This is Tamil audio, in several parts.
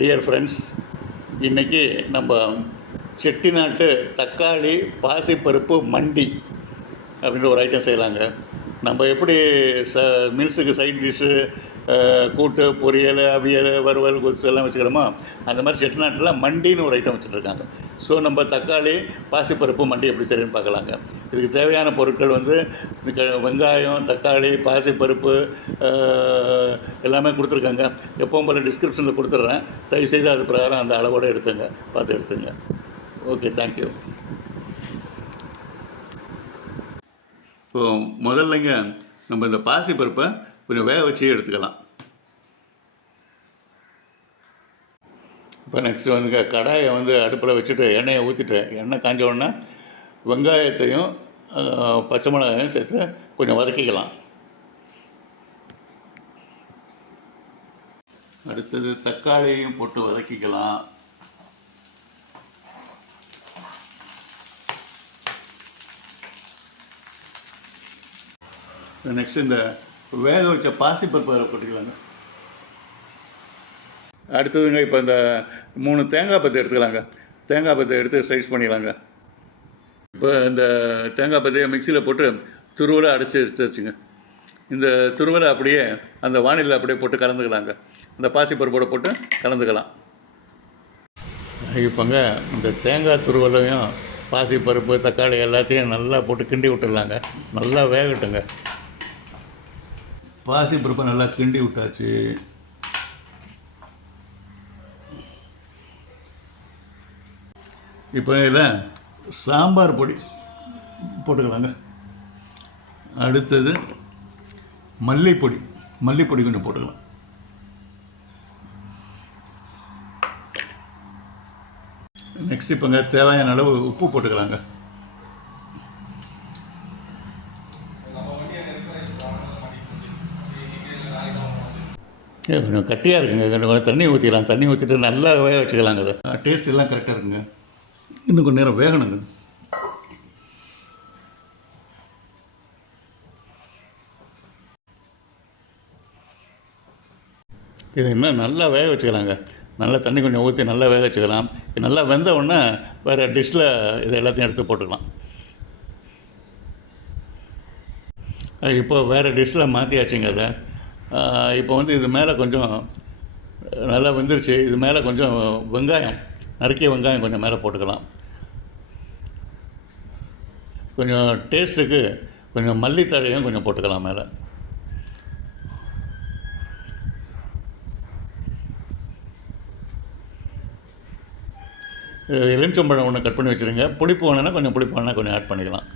டியர் ஃப்ரெண்ட்ஸ் இன்றைக்கி நம்ம செட்டிநாட்டு தக்காளி பாசிப்பருப்பு மண்டி அப்படின்ற ஒரு ஐட்டம் செய்யலாங்க. நம்ம எப்படி ச மீல்ஸுக்கு சைட் டிஷ்ஷு கூட்டு பொரியல் அவியல் வறுவல் கொத்து எல்லாம் வச்சுக்கிறோமோ அந்த மாதிரி செட்டிநாட்டில் மண்டின்னு ஒரு ஐட்டம் வச்சுட்ருக்காங்க ஸோ நம்ம தக்காளி பாசிப்பருப்பு மண்டி எப்படி செய்யணும்னு பார்க்கலாங்க. இதுக்கு தேவையான பொருட்கள் வந்து வெங்காயம் தக்காளி பாசிப்பருப்பு எல்லாமே கொடுத்துருக்காங்க. எப்பவும் போல் டிஸ்கிரிப்ஷனில் கொடுத்துட்றேன். தயவுசெய்து அது பிரகாரம் அந்த அளவோடு எடுத்துங்க. பார்த்து எடுத்துங்க. ஓகே தேங்க்யூ இப்போ முதல்லங்க நம்ம இந்த பாசிப்பருப்பை கொஞ்சம் வேக வச்சு எடுத்துக்கலாம். இப்போ நெக்ஸ்ட்டு வந்து கடாயை வந்து அடுப்பில் வச்சுட்டு எண்ணெயை ஊற்றிட்டு எண்ணெய் காஞ்ச உடனே வெங்காயத்தையும் பச்சை மிளகாயும் சேர்த்து கொஞ்சம் வதக்கிக்கலாம். அடுத்தது தக்காளியையும் போட்டு வதக்கிக்கலாம். நெக்ஸ்ட் இந்த வேக வச்ச பாசிப்பருப்பு அதில் போட்டுக்கலாங்க. அடுத்ததுங்க இப்போ இந்த மூணு தேங்காய் பத்தை எடுத்துக்கலாங்க. தேங்காய் பத்தை எடுத்து ஸ்லைஸ் பண்ணிக்கலாங்க இப்போ இந்த தேங்காய் பத்தையை மிக்சியில் போட்டு துருவலை அடைச்சி எடுத்து வச்சுங்க. இந்த துருவலை அப்படியே அந்த வானிலை அப்படியே போட்டு கலந்துக்கலாங்க. அந்த பாசிப்பருப்போட போட்டு கலந்துக்கலாம். இப்போங்க இந்த தேங்காய் துருவலையும் பாசிப்பருப்பு தக்காளி எல்லாத்தையும் நல்லா போட்டு கிண்டி விட்டுடலாங்க. நல்லா வேகட்டுங்க. பாசிப்பருப்பை நல்லா கிண்டி விட்டாச்சு. இப்போ இதில் சாம்பார் பொடி போட்டுக்கலாங்க. அடுத்தது மல்லிப்பொடி மல்லிப்பொடி கொஞ்சம் போட்டுக்கலாம். நெக்ஸ்ட் இப்போங்க தேவையான அளவு உப்பு போட்டுக்கலாங்க. ஏ, கொஞ்சம் கட்டியாக இருக்குங்க. கொஞ்சம் தண்ணி ஊற்றிக்கலாம் தண்ணி ஊற்றிட்டு நல்லா வேக வச்சுக்கலாங்க அதை டேஸ்ட் எல்லாம் கரெக்டாக இருக்குங்க. இன்னும் கொஞ்சம் நேரம் வேகணுங்க. இது இன்னும் நல்லா வேக வச்சுக்கலாங்க. நல்லா தண்ணி கொஞ்சம் ஊற்றி நல்லா வேக வச்சுக்கலாம். இது நல்லா வெந்த உடனே வேறு டிஷ்ஷில் இது எல்லாத்தையும் எடுத்து போட்டுக்கலாம். இப்போ வேறு டிஷ்ஷில் மாற்றியாச்சுங்க அதை இப்போ வந்து இது மேலே கொஞ்சம் நல்லா வெந்துருச்சு. இது மேலே கொஞ்சம் வெங்காயம் நறுக்கிய வெங்காயம் கொஞ்சம் மேலே போட்டுக்கலாம். கொஞ்சம் டேஸ்ட்டுக்கு கொஞ்சம் மல்லித்தழையும் கொஞ்சம் போட்டுக்கலாம் மேலே. எலுமிச்சம்பழம் ஒன்று கட் பண்ணி வச்சுருங்க. புளிப்பு வேணுன்னா கொஞ்சம் புளிப்பு வேணால் கொஞ்சம் ஆட் பண்ணிக்கலாம்.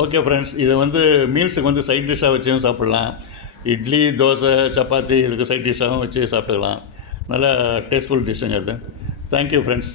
ஓகே ஃப்ரெண்ட்ஸ் இதை வந்து மீல்ஸுக்கு வந்து சைட் டிஷ்ஷாக வச்சும் சாப்பிட்லாம். இட்லி தோசை சப்பாத்தி இதுக்கு சைட் டிஷ்ஷாகவும் வச்சு சாப்பிட்டுக்கலாம். நல்லா டேஸ்ட்ஃபுல் டிஷ்ஷுங்க அது. Thank you friends